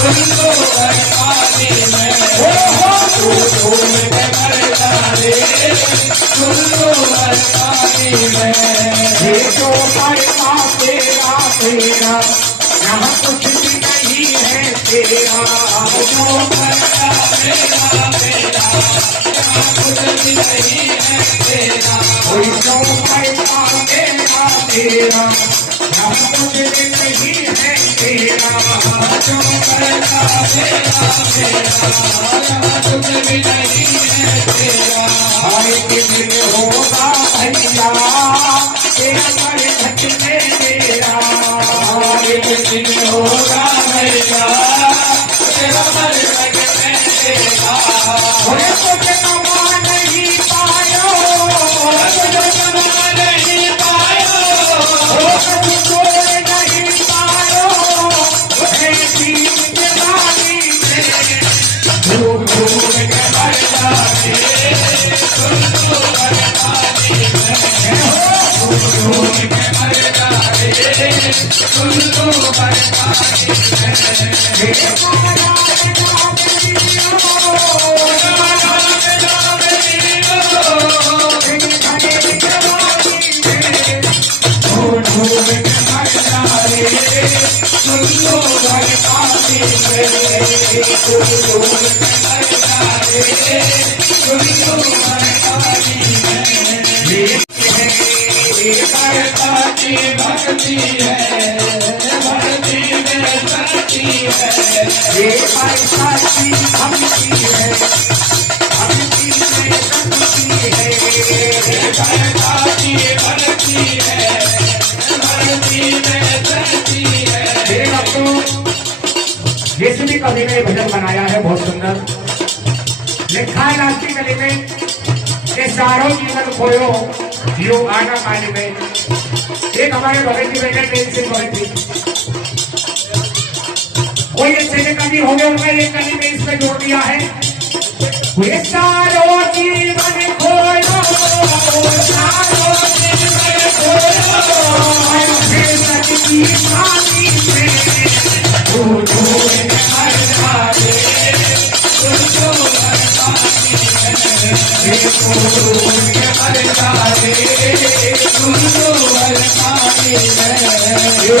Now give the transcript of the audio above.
सुल्लू बरसाने में धूम के मरता रे सुल्लू बरसाने में। ये जो मरता तेरा तेरा यहाँ कुछ भी नहीं है तेरा। जो मरता मेरा मेरा यहाँ कुछ भी नहीं है तेरा। कोई जो मरता तेरा तेरा यहाँ कुछ भी नहीं है तेरा। जो मरता मेरा मेरा यहाँ कुछ भी नहीं है तेरा। हर दिन होगा भैया तेरा घर घटने मेरा। एक दिन होगा भैया तेरा मर लगने तेरा। होए कुछ कमा नहीं पायो कुछ कमा नहीं पायो हो कभी छोड़ नहीं पायो। उसे जीव के रानी में धूम धूम के मरता रे सुल्लू बरसाने में। धूम के मरता रे सुल्लू बरसाने में। भक्ति है भक्ति में शक्ति है। ये पैसा की भक्ति है भक्ति में शक्ति है। पैसा की भक्ति है भक्ति में शक्ति है। अब तो जेसीबी कवि ने भजन बनाया है बहुत सुंदर। लिखा है लास्टी गली में कि चारों जीवन खोयो यो आना पानी में। एक हमारे भगत जी बेटे प्रेम सिंह भगत जी कोई ऐसे कवि हो गए उनमें एक कवि में इसमें जोड़ दिया है वे चारों जीवन खोयो चारों जीवन खोयो फिर सच्ची पानी में धूम धूम के मरता रे सुल्लू बरसाने में। धूम के मरता रे सुल्लू बरसाने में। ये